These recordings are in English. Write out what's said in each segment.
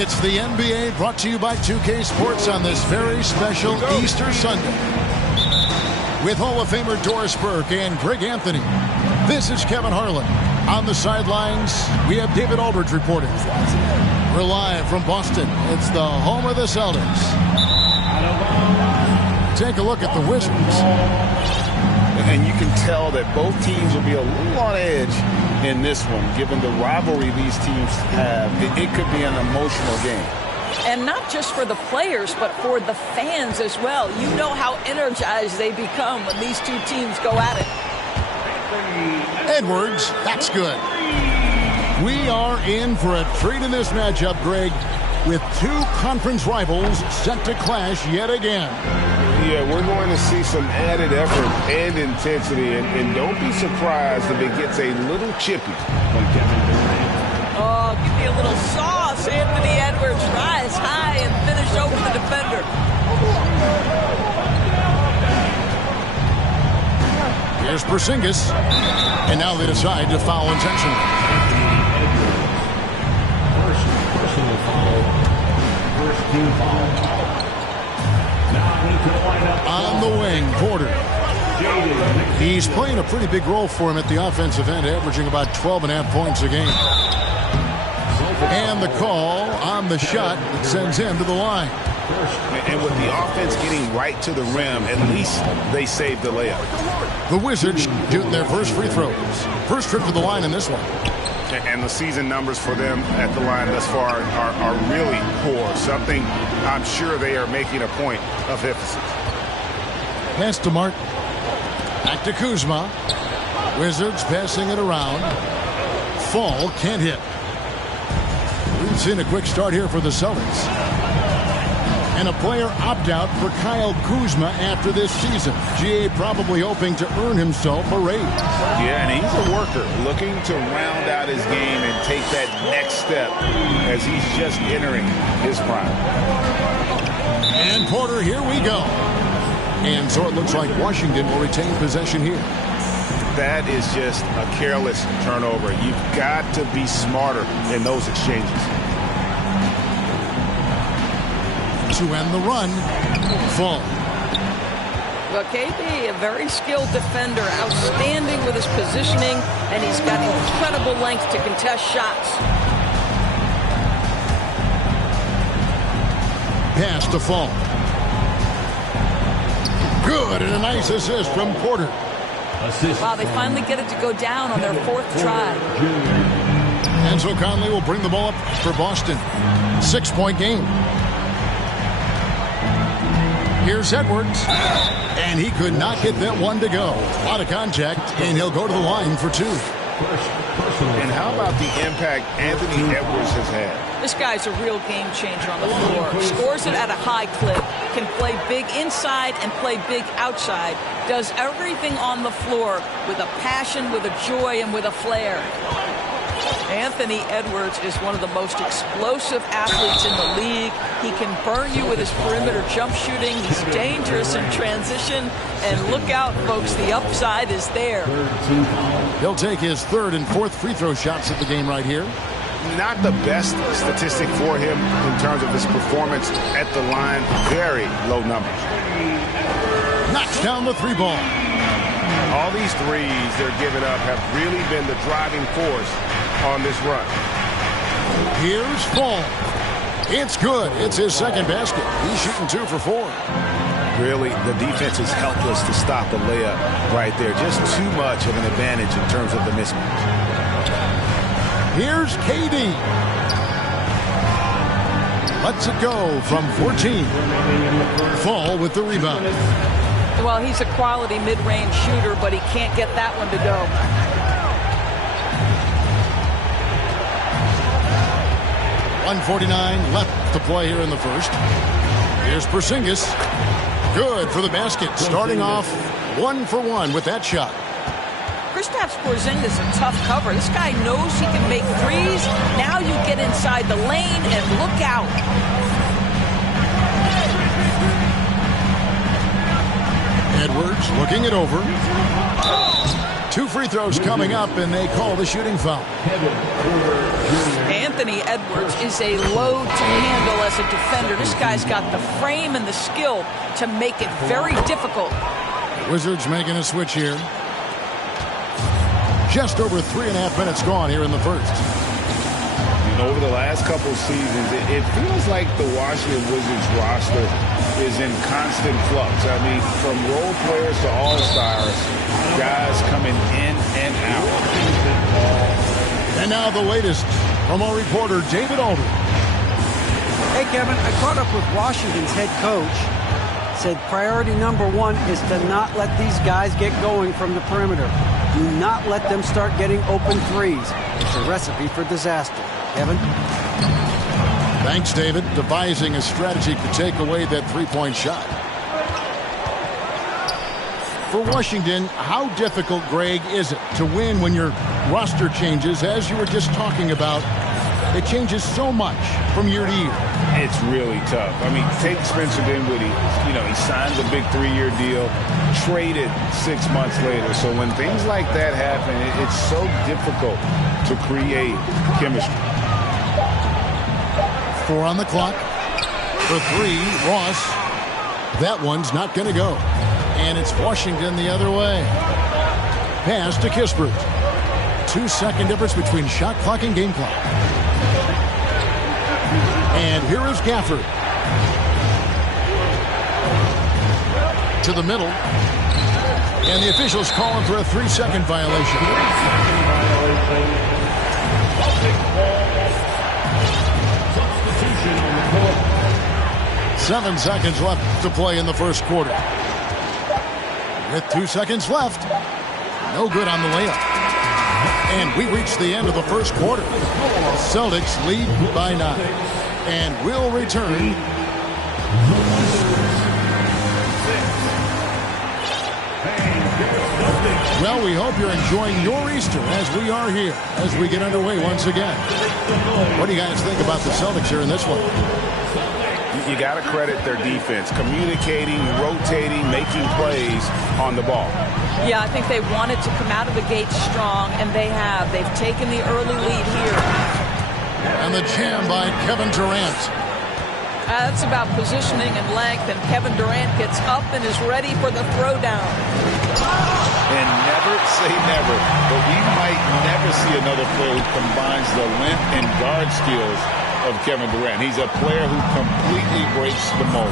It's the NBA brought to you by 2K Sports on this very special Easter Sunday. With Hall of Famer Doris Burke and Greg Anthony, this is Kevin Harlan. On the sidelines, we have David Aldridge reporting. We're live from Boston. It's the home of the Celtics. Take a look at the Wizards. And you can tell that both teams will be a little on edge in this one, given the rivalry these teams have. It could be an emotional game. And not just for the players, but for the fans as well. You know how energized they become when these two teams go at it. Edwards, that's good. We are in for a treat in this matchup, Greg, with two conference rivals set to clash yet again. Yeah, we're going to see some added effort and intensity, and don't be surprised if it gets a little chippy from Kevin Durant. Oh, give me a little sauce. Anthony Edwards rise high and finish over the defender. Here's Porzingis, and now they decide to foul intentionally. First personal foul. First team foul. On the wing, Porter. He's playing a pretty big role for him at the offensive end, averaging about 12.5 points a game. And the call on the shot that sends him to the line. And with the offense getting right to the rim, at least they saved the layup. The Wizards shooting their first free throws. First trip to the line in this one. And the season numbers for them at the line thus far are really poor. Something I'm sure they are making a point of emphasis. Pass to Martin. Back to Kuzma. Wizards passing it around. Fall can't hit. We've seen a quick start here for the Celtics. And a player opt-out for Kyle Kuzma after this season. GA probably hoping to earn himself a raise. Yeah, and he's a worker looking to round out his game and take that next step as he's just entering his prime. And Porter, here we go. And so it looks like Washington will retain possession here. That is just a careless turnover. You've got to be smarter in those exchanges. To end the run, Fall. Well, KD, a very skilled defender, outstanding with his positioning, and he's got incredible length to contest shots. Pass to Fall. Good, and a nice assist from Porter. Wow, they finally get it to go down on their fourth try. Enzo Conley will bring the ball up for Boston. 6-point game. Here's Edwards, and he could not get that one to go. A lot of contact, and he'll go to the line for two. And how about the impact Anthony Edwards has had? This guy's a real game changer on the floor. Scores it at a high clip, can play big inside and play big outside. Does everything on the floor with a passion, with a joy, and with a flair. Anthony Edwards is one of the most explosive athletes in the league. He can burn you with his perimeter jump shooting. He's dangerous in transition. And look out, folks, the upside is there. He'll take his third and fourth free throw shots at the game right here. Not the best statistic for him in terms of his performance at the line. Very low numbers. Knocks down the three ball. All these threes they're giving up have really been the driving force on this run. Here's Fall. It's good. It's his second basket. He's shooting 2 for 4. Really, the defense is helpless to stop the layup right there. Just too much of an advantage in terms of the mismatch. Here's KD. Lets it go from 14. Fall with the rebound. Well, he's a quality mid-range shooter, but he can't get that one to go. .149 left to play here in the first. Here's Porzingis. Good for the basket. Starting off 1 for 1 with that shot. Kristaps Porzingis a tough cover. This guy knows he can make threes. Now you get inside the lane and look out. Edwards looking it over. 2 free throws coming up, and they call the shooting foul. Anthony Edwards is a load to handle as a defender. This guy's got the frame and the skill to make it very difficult. Wizards making a switch here. Just over 3.5 minutes gone here in the first. Over the last couple seasons, it feels like the Washington Wizards roster is in constant flux. I mean, from role players to all-stars, guys coming in and out. And now the latest from our reporter, David Aldridge. Hey, Kevin, I caught up with Washington's head coach. Said priority number 1 is to not let these guys get going from the perimeter. Do not let them start getting open threes. It's a recipe for disaster. Kevin? Thanks, David. Devising a strategy to take away that three-point shot. For Washington, how difficult, Greg, is it to win when your roster changes, as you were just talking about? It changes so much from year to year. It's really tough. I mean, take Spencer Dinwiddie. You know, he signs a big 3-year deal, traded 6 months later. So when things like that happen, it's so difficult to create chemistry. 4 on the clock. For 3, Ross. That one's not going to go. And it's Washington the other way. Pass to Kispert. 2-second difference between shot clock and game clock. And here is Gafford. To the middle. And the officials calling for a 3-second violation. 7 seconds left to play in the first quarter. With 2 seconds left. No good on the layup. And we reach the end of the first quarter. Celtics lead by 9. And will return. Well, we hope you're enjoying your Easter as we are here, as we get underway once again. What do you guys think about the Celtics here in this one? You got to credit their defense, communicating, rotating, making plays on the ball. Yeah, I think they wanted to come out of the gate strong, and they have. They've taken the early lead here. And the jam by Kevin Durant. That's about positioning and length, and Kevin Durant gets up and is ready for the throwdown. And never say never, but we might never see another player who combines the length and guard skills of Kevin Durant. He's a player who completely breaks the mold.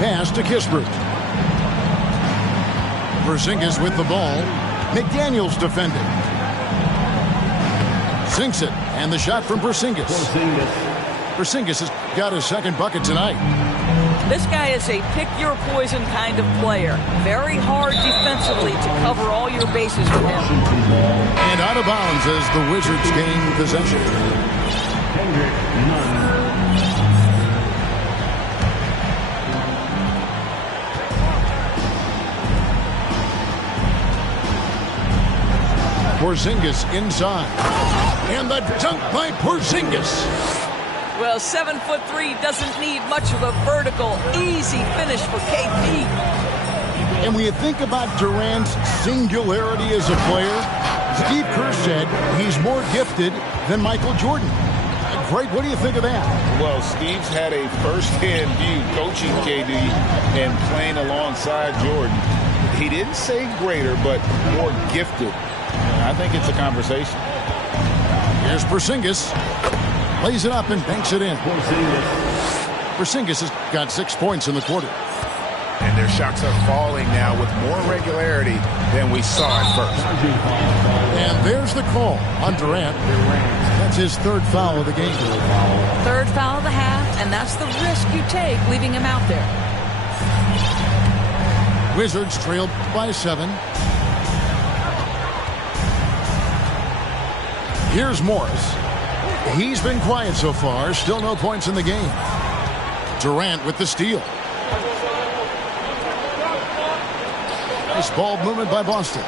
Pass to Kispert. Porzingis with the ball. McDaniels defending. Sinks it, and the shot from Porzingis. Porzingis has got his second bucket tonight. This guy is a pick-your-poison kind of player. Very hard defensively to cover all your bases with him. And out of bounds as the Wizards gain possession. Porzingis inside. And the dunk by Porzingis. Well, 7'3" doesn't need much of a vertical, easy finish for KP. And when you think about Durant's singularity as a player, Steve Kerr said he's more gifted than Michael Jordan. Greg, what do you think of that? Well, Steve's had a first-hand view coaching KD and playing alongside Jordan. He didn't say greater, but more gifted. I think it's a conversation. Here's Porzingis. Lays it up and banks it in. Porzingis has got 6 points in the quarter. and their shots are falling now with more regularity than we saw at first. And there's the call on Durant. That's his third foul of the game. Third foul of the half, and that's the risk you take leaving him out there. Wizards trailed by 7. Here's Morris. He's been quiet so far. Still no points in the game. Durant with the steal. Nice ball movement by Boston.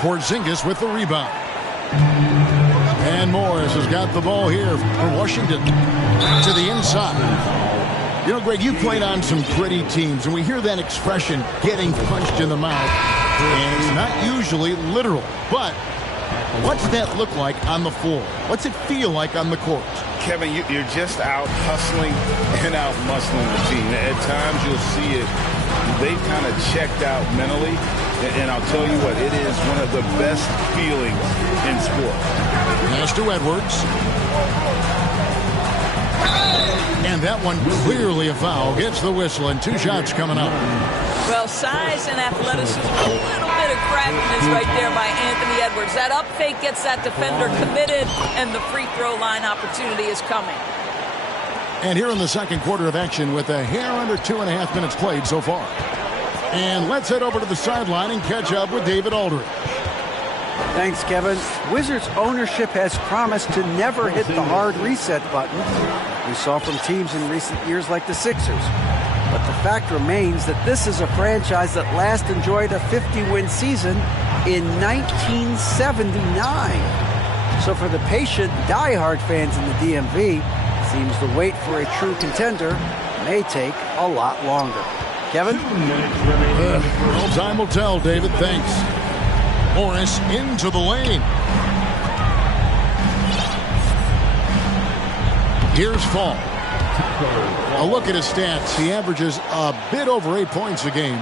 Porzingis with the rebound. And Morris has got the ball here for Washington to the inside. You know, Greg, you played on some gritty teams, and we hear that expression, getting punched in the mouth. And it's not usually literal, but what's that look like on the floor? What's it feel like on the court? Kevin, you're just out hustling and out muscling the team. At times you'll see it. They've kind of checked out mentally. And I'll tell you what, it is one of the best feelings in sport. Pass to Edwards. And that one clearly a foul. Gets the whistle and 2 shots coming up. Well, size and athleticism, a little bit of craftiness right there by Anthony Edwards. That up fake gets that defender committed, and the free throw line opportunity is coming. And here in the second quarter of action with a hair under 2.5 minutes played so far. And let's head over to the sideline and catch up with David Aldridge. Thanks, Kevin. Wizards ownership has promised to never hit the hard reset button we saw from teams in recent years like the Sixers. But the fact remains that this is a franchise that last enjoyed a 50-win season in 1979. So for the patient, diehard fans in the DMV, it seems the wait for a true contender may take a lot longer. Kevin? Well, time will tell, David. Thanks. Morris into the lane. Here's Fall. A look at his stats. He averages a bit over 8 points a game.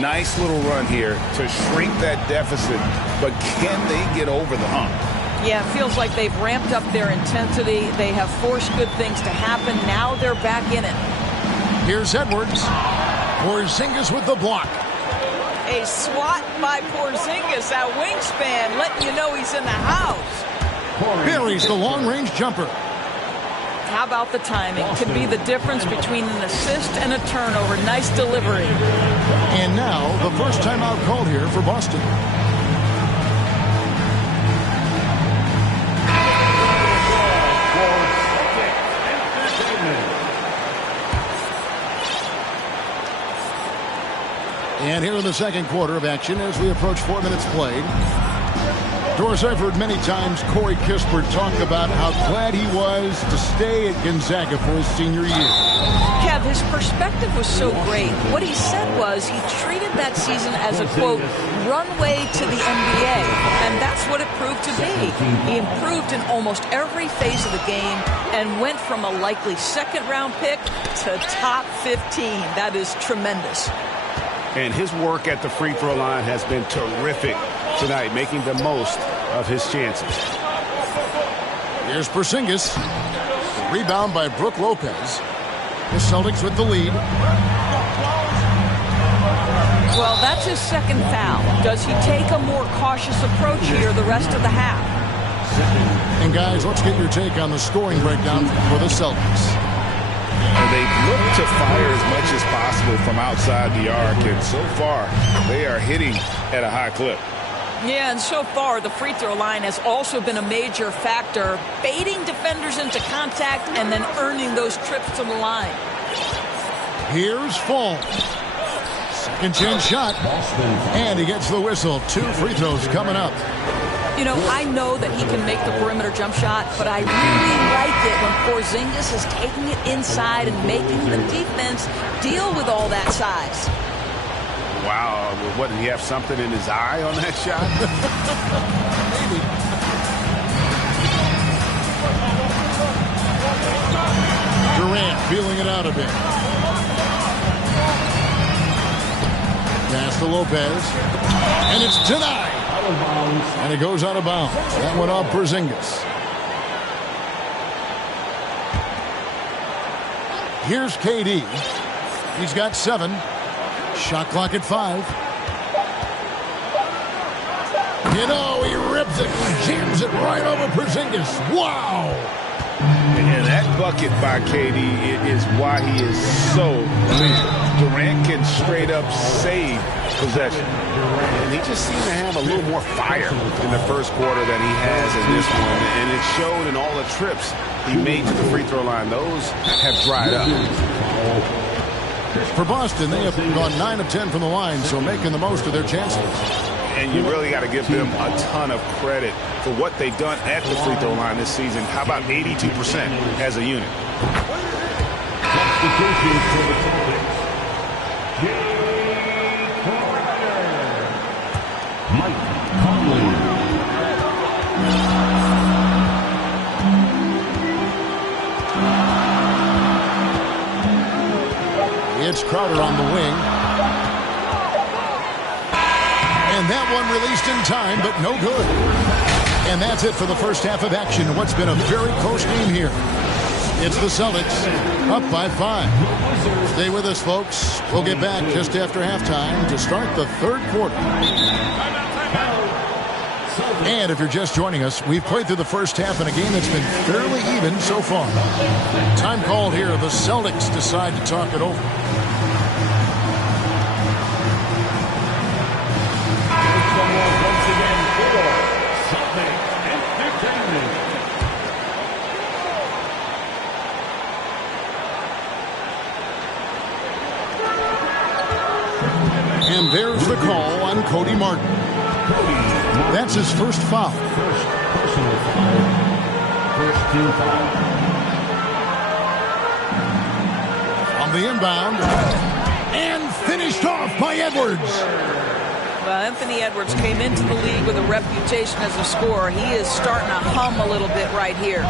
Nice little run here to shrink that deficit, but can they get over the hump? Yeah, it feels like they've ramped up their intensity. They have forced good things to happen. Now they're back in it. Here's Edwards. Porzingis with the block. A swat by Porzingis, that wingspan, letting you know he's in the house. Buries the long-range jumper. How about the timing? Could be the difference between an assist and a turnover. Nice delivery. And now the first timeout called here for Boston. And here in the second quarter of action as we approach 4 minutes played. Doris, I've heard many times Corey Kispert talk about how glad he was to stay at Gonzaga for his senior year. Kev, his perspective was so great. What he said was he treated that season as a, quote, runway to the NBA. And that's what it proved to be. He improved in almost every phase of the game and went from a likely second-round pick to top 15. That is tremendous. And his work at the free throw line has been terrific tonight, making the most of his chances. Here's Porzingis. Rebound by Brook Lopez. The Celtics with the lead. Well, that's his second foul. Does he take a more cautious approach here the rest of the half? And guys, let's get your take on the scoring breakdown for the Celtics. They've looked to fire as much as possible from outside the arc, and so far they are hitting at a high clip. Yeah, and so far the free throw line has also been a major factor, baiting defenders into contact and then earning those trips to the line. Here's Fall. Second chance shot. And he gets the whistle. 2 free throws coming up. You know, I know that he can make the perimeter jump shot, but I really like it when Porzingis is taking it inside and making the defense deal with all that size. Wow, what, did he have something in his eye on that shot? Maybe. Durant feeling it out a bit. Pass to Lopez. And it's denied. And it goes out of bounds. That went off Porzingis. Here's KD. He's got 7. Shot clock at 5. You know, he rips it, jams it right over Porzingis. Wow! And that bucket by KD is why he is so elite. Durant can straight up save possession. And he just seemed to have a little more fire in the first quarter than he has in this one. And it showed in all the trips he made to the free throw line. Those have dried up. For Boston, they have gone 9 of 10 from the line, so making the most of their chances. And you really got to give them a ton of credit for what they've done at the free throw line this season. How about 82% as a unit? Substitution for the Celtics. Jay Crowder. Mike Conley. It's Crowder on the wing. And that one released in time, but no good. And that's it for the first half of action. What's been a very close game here. It's the Celtics up by 5. Stay with us, folks. We'll get back just after halftime to start the third quarter. And if you're just joining us, we've played through the first half in a game that's been fairly even so far. Time called here. The Celtics decide to talk it over. Once again for Celtic Entertainment. And there's the call on Cody Martin. That's his first foul. First personal foul. First team foul. On the inbound. And finished off by Edwards. Well, Anthony Edwards came into the league with a reputation as a scorer. He is starting to hum a little bit right here.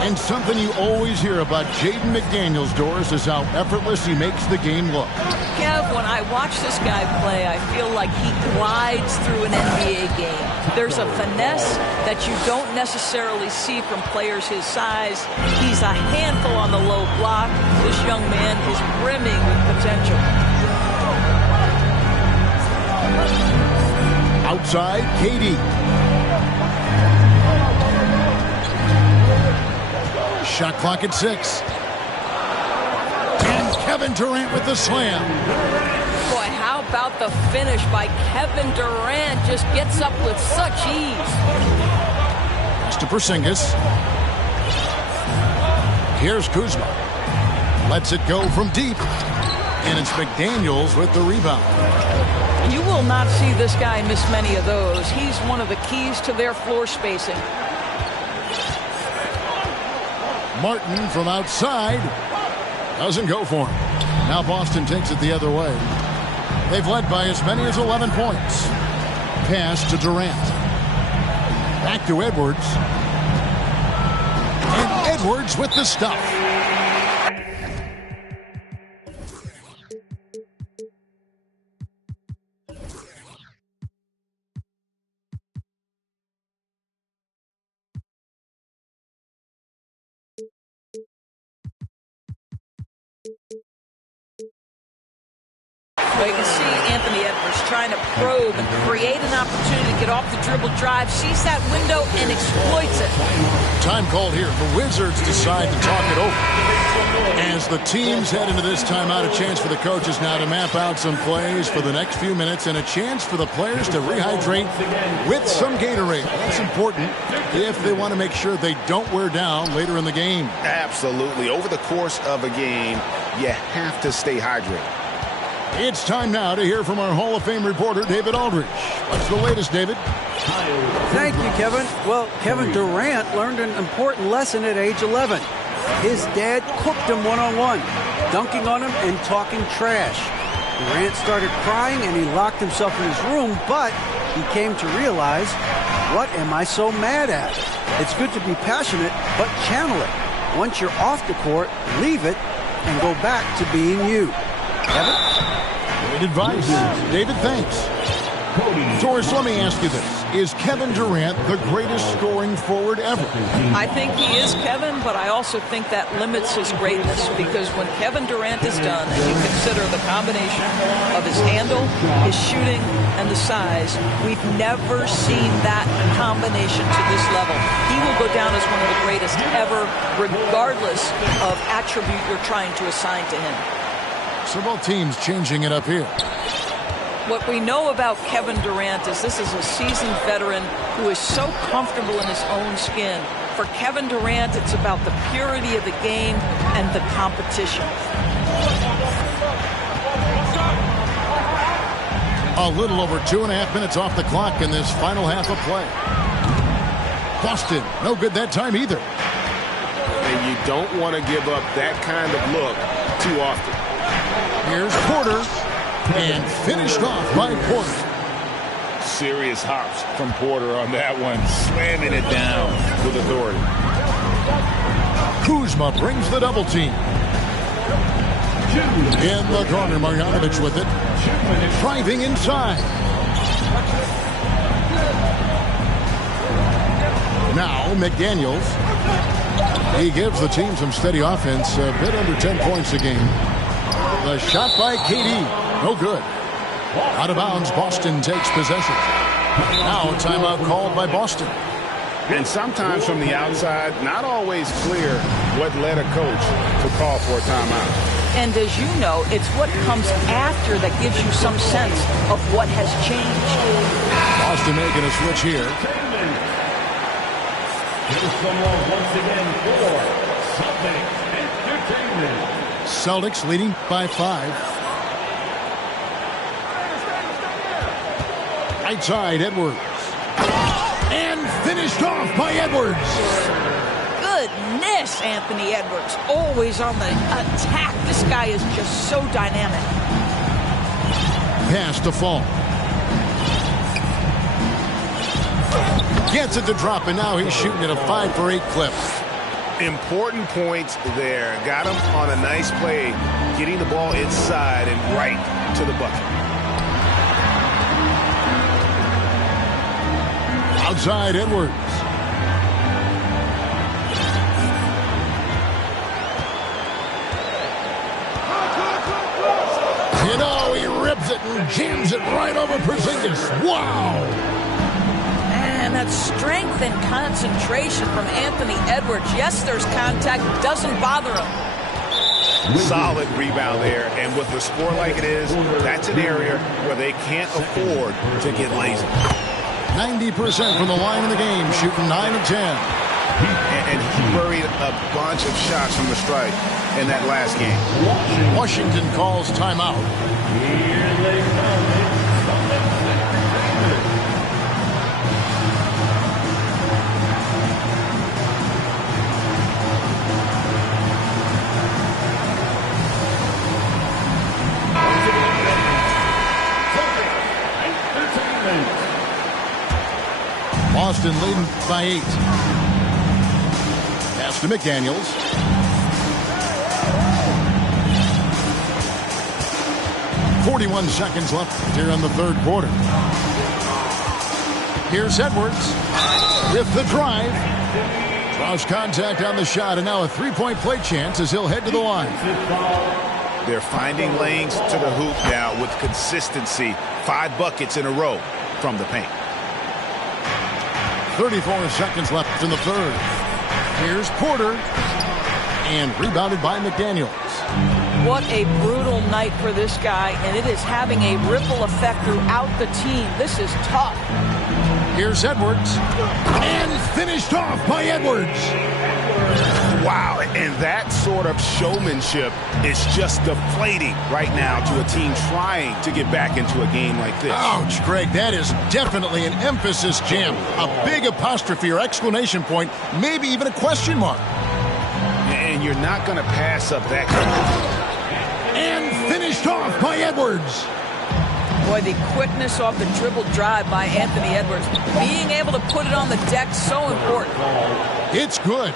And something you always hear about Jaden McDaniels, Doris, is how effortless he makes the game look. Kev, when I watch this guy play, I feel like he glides through an NBA game. There's a finesse that you don't necessarily see from players his size. He's a handful on the low block. This young man is brimming with potential. Outside, KD. Shot clock at 6. And Kevin Durant with the slam. Boy, how about the finish by Kevin Durant? Just gets up with such ease. Pass to Porzingis. Here's Kuzma. Lets it go from deep. And it's McDaniels with the rebound. You will not see this guy miss many of those. He's one of the keys to their floor spacing. Martin from outside doesn't go for him. Now Boston takes it the other way. They've led by as many as 11 points. Pass to Durant. Back to Edwards. And Edwards with the stuff. Well, you can see Anthony Edwards trying to probe and create an opportunity to get off the dribble drive, sees that window and exploits it. Time called here. The Wizards decide to talk it over. As the teams head into this timeout, a chance for the coaches now to map out some plays for the next few minutes and a chance for the players to rehydrate with some Gatorade. That's important if they want to make sure they don't wear down later in the game. Absolutely. Over the course of a game, you have to stay hydrated. It's time now to hear from our Hall of Fame reporter, David Aldridge. What's the latest, David? Thank you, Kevin. Well, Kevin Durant learned an important lesson at age 11. His dad cooked him one-on-one, dunking on him and talking trash. Durant started crying and he locked himself in his room, but he came to realize, what am I so mad at? It's good to be passionate, but channel it. Once you're off the court, leave it and go back to being you. Kevin? Great advice. David, thanks. Doris, let me ask you this. is Kevin Durant the greatest scoring forward ever? I think he is, Kevin, but I also think that limits his greatness, because when Kevin Durant is done, and you consider the combination of his handle, his shooting, and the size, we've never seen that combination to this level. He will go down as one of the greatest ever, regardless of attribute you're trying to assign to him. So both teams changing it up here. What we know about Kevin Durant is this is a seasoned veteran who is so comfortable in his own skin. For Kevin Durant, it's about the purity of the game and the competition. A little over 2.5 minutes off the clock in this final half of play. Boston, no good that time either. And you don't want to give up that kind of look too often. Here's Porter. And finished off by Porter. Serious hops from Porter on that one, slamming it down with authority. Kuzma brings the double team. In the corner, Marjanovic with it. Driving inside. Now McDaniels. He gives the team some steady offense, a bit under 10 points a game. The shot by KD. No good. Out of bounds, Boston takes possession. Now a timeout called by Boston. And sometimes from the outside, not always clear what led a coach to call for a timeout. And as you know, it's what comes after that gives you some sense of what has changed. Boston making a switch here. Here's someone once again for Celtics Entertainment. Celtics leading by 5. Right side, Edwards. And finished off by Edwards. Goodness, Anthony Edwards. Always on the attack. This guy is just so dynamic. Pass to Fall. Gets it to drop, and now he's shooting at a 5-for-8 clip. Important points there. Got him on a nice play, getting the ball inside and right to the bucket. Outside, Edwards. You know, he rips it and jams it right over Porzingis. Wow! And that strength and concentration from Anthony Edwards. Yes, there's contact. Doesn't bother him. Solid rebound there. And with the score like it is, that's an area where they can't afford to get lazy. 90% from the line in the game, shooting 9 of 10. And he buried a bunch of shots from the stripe in that last game. Washington calls timeout. Here they come. Boston leading by 8. Pass to McDaniels. .41 seconds left here in the third quarter. Here's Edwards with the drive. Draws contact on the shot, and now a three-point play chance as he'll head to the line. They're finding lanes to the hoop now with consistency. 5 buckets in a row from the paint. 34 seconds left in the third. Here's Porter. And rebounded by McDaniels. What a brutal night for this guy, and it is having a ripple effect throughout the team. This is tough. Here's Edwards. And finished off by Edwards. Wow, and that sort of showmanship is just deflating right now to a team trying to get back into a game like this. Ouch, Greg, that is definitely an emphasis jam. A big apostrophe or exclamation point, maybe even a question mark. And you're not going to pass up that kind of... And finished off by Edwards. Boy, the quickness off the dribble drive by Anthony Edwards. Being able to put it on the deck, so important. It's good.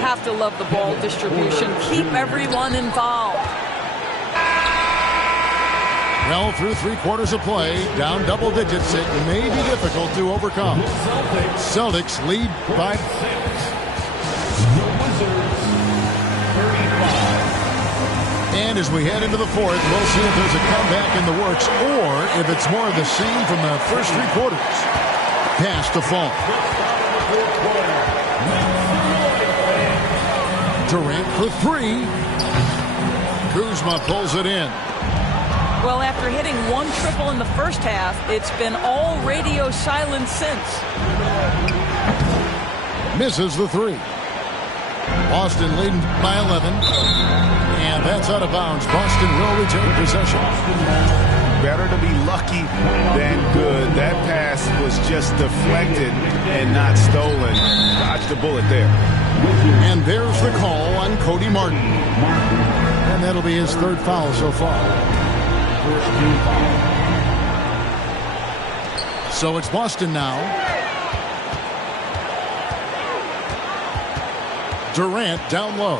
Have to love the ball distribution. Keep everyone involved. Well, through 3 quarters of play, down double digits, it may be difficult to overcome. Celtics lead by 6. The Wizards 35. And as we head into the fourth, we'll see if there's a comeback in the works or if it's more of the same from the first 3 quarters. Pass to Fall. Durant for 3. Kuzma pulls it in. Well, after hitting 1 triple in the first half, it's been all radio silence since. Misses the 3. Boston leading by 11. And that's out of bounds. Boston will retain possession. Better to be lucky than good. That pass was just deflected and not stolen. Dodged a bullet there. And there's the call on Cody Martin. And that'll be his 3rd foul so far. First team foul. So it's Boston now. Durant down low.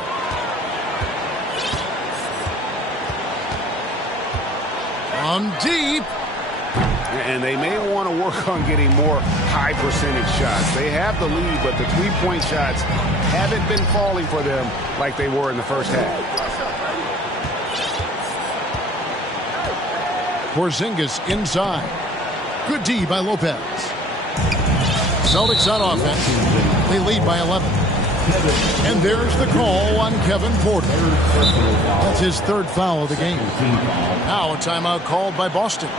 On deep. And they may want to work on getting more high percentage shots. They have the lead, but the 3-point shots haven't been falling for them like they were in the first half. Porzingis inside. Good D by Lopez. Celtics on offense. They lead by 11. And there's the call on Kevin Porter. That's his 3rd foul of the game. Now a timeout called by Boston.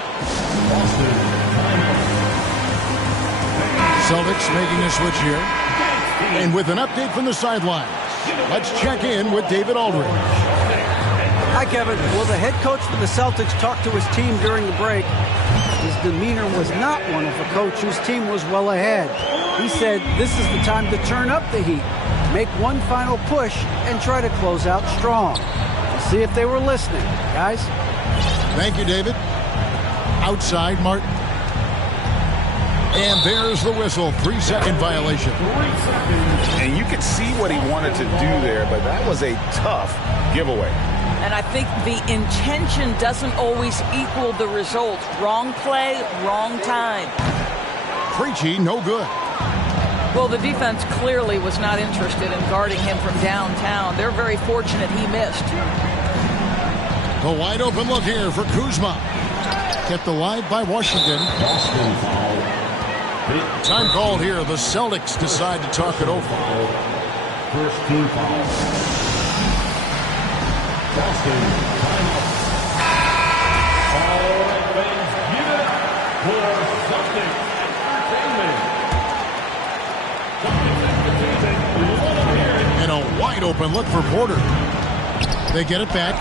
Celtics making a switch here. And with an update from the sidelines, let's check in with David Aldridge. Hi, Kevin. Well, the head coach for the Celtics talked to his team during the break. His demeanor was not one of a coach whose team was well ahead. He said this is the time to turn up the heat, make one final push, and try to close out strong. We'll see if they were listening, guys. Thank you, David. Outside, Martin. And there's the whistle. 3-second violation. And you could see what he wanted to do there, but that was a tough giveaway. And I think the intention doesn't always equal the result. Wrong play, wrong time. Preachy, no good. Well, the defense clearly was not interested in guarding him from downtown. They're very fortunate he missed. A wide open look here for Kuzma. Kept alive by Washington. Boston foul. Time called here. The Celtics decide to talk it over. First team foul. Boston timeout. All fans give it up for Celtics Entertainment. And a wide open look for Porter. They get it back,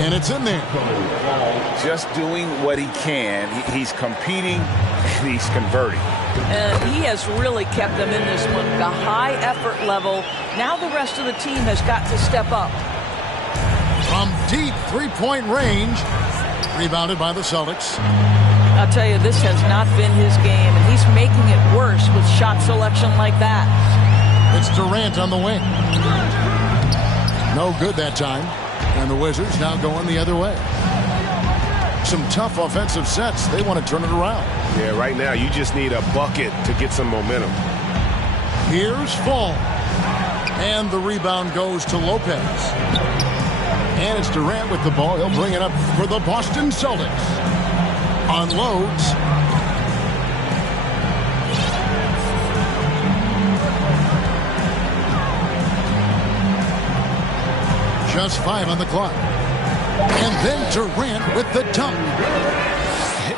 and it's in there. Just doing what he can. He's competing, and he's converting. And he has really kept them in this one. The high effort level. Now the rest of the team has got to step up. From deep 3-point range. Rebounded by the Celtics. I'll tell you, this has not been his game, and he's making it worse with shot selection like that. It's Durant on the wing. No good that time. And the Wizards now going the other way. Some tough offensive sets. They want to turn it around. Yeah, right now you just need a bucket to get some momentum. Here's Fall. And the rebound goes to Lopez. And it's Durant with the ball. He'll bring it up for the Boston Celtics. Unloads. Just 5 on the clock. And then Durant with the dunk.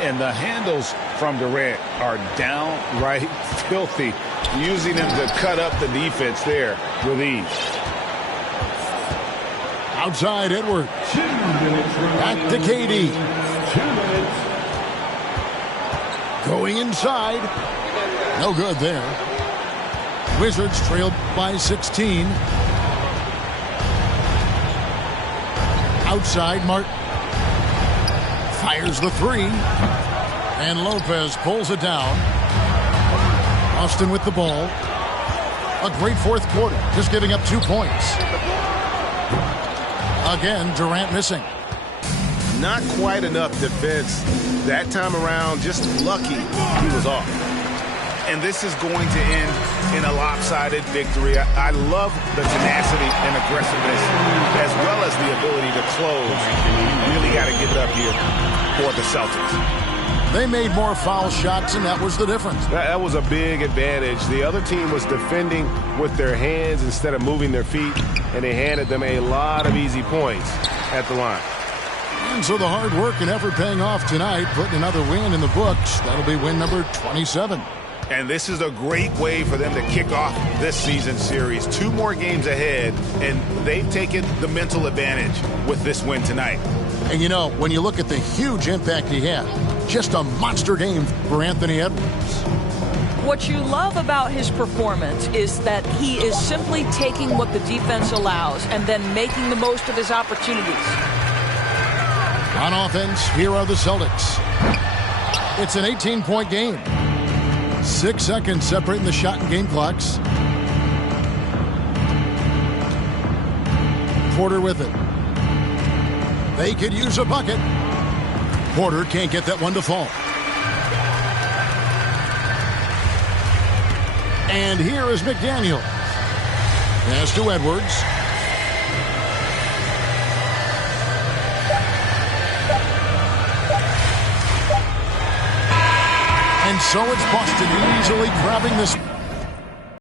And the handles from Durant are downright filthy, using him to cut up the defense there with ease. Outside Edwards. Back to KD. 2 minutes. Going inside. No good there. Wizards trailed by 16. Outside, Martin fires the 3. And Lopez pulls it down. Austin with the ball. A great fourth quarter, just giving up 2 points. Again, Durant missing. Not quite enough defense. That time around, just lucky he was off. And this is going to end in a lopsided victory. I love the tenacity and aggressiveness as well as the ability to close. You really got to give it up here for the Celtics. They made more foul shots, and that was the difference. That was a big advantage. The other team was defending with their hands instead of moving their feet, and they handed them a lot of easy points at the line. And so the hard work and effort paying off tonight, putting another win in the books. That'll be win number 27. And this is a great way for them to kick off this season series. 2 more games ahead, and they've taken the mental advantage with this win tonight. And you know, when you look at the huge impact he had, just a monster game for Anthony Edwards. What you love about his performance is that he is simply taking what the defense allows and then making the most of his opportunities. On offense, here are the Celtics. It's an 18-point game. 6 seconds separating the shot and game clocks. Porter with it. They could use a bucket. Porter can't get that one to fall. And here is McDaniel. Pass to Edwards. And so it's Boston easily grabbing this.